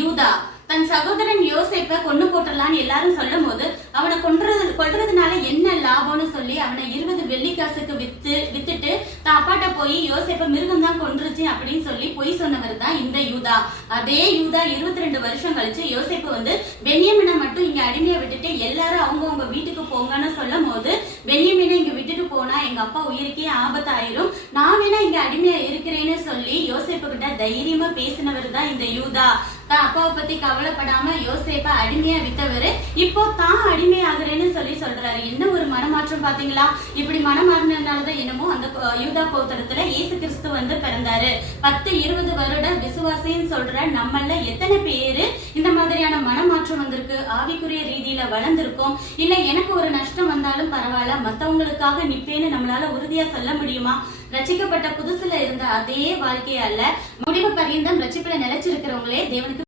யூதா தன் சகோதரன் யோசேப்ப கொண்டு போட்டுடலான்னு எல்லாரும் சொல்லும் போது அவனை கொல்றதுனால என்ன லாபம்னு சொல்லி அவனை 20 வெள்ளிக்காசுக்கு வித்துட்டு தான் அப்பாட்ட போய் யோசேப்ப மிருகம் தான் கொன்றுச்சு அப்படின்னு சொல்லி பொய் சொன்னவர் தான் இந்த யூதா. அதே யூதா 22 வருஷம் கழிச்சு யோசேப்பு வந்து பென்யமீனை மட்டும் இங்க அடிமையா விட்டுட்டு எல்லாரும் அவங்கவுங்க வீட்டுக்கு போங்கன்னு சொல்லும் போது பென்யமீனை இங்க விட்டுட்டு போனா எங்க அப்பா உயிருக்கே ஆபத்தாயிரும், நான் வேணா இங்க அடிமையா இருக்கிறேன்னு சொல்லி யோசேப்பு கிட்ட தைரியமா பேசினவர் தான் இந்த யூதா. தான் அப்பாவை பத்தி கவலைப்படாம யோசேப்ப அடிமையா வித்தவரு இப்போ தான் அடிமை ஆகுறேன்னு சொல்லி சொல்றாரு. என்ன ஒரு மனமாற்றம் பாத்தீங்களா? இப்படி மனமாறினதுனாலதான் என்னமோ அந்த யூதா கோத்திரத்துல இயேசு கிறிஸ்து வந்து பிறந்தாரு. 10-20 வருட விசுவாசின்னு சொல்ற நம்மள எத்தனை பேரு இந்த மாதிரியான மனமாற்றம் வந்திருக்கு? ஆவிக்குரிய ரீதியில வளர்ந்திருக்கோம். இல்ல எனக்கு ஒரு நஷ்டம் வந்தாலும் பரவாயில்ல, மத்தவங்களுக்காக நிப்பேன்னு நம்மளால உறுதியா சொல்ல முடியுமா? ரட்சிக்கப்பட்ட புதுசுல இருந்த அதே வாழ்க்கையால முடிவு பரியந்தம் ரட்சிப்புல நிலைச்சிருக்கிறவங்களே தேவனுக்கு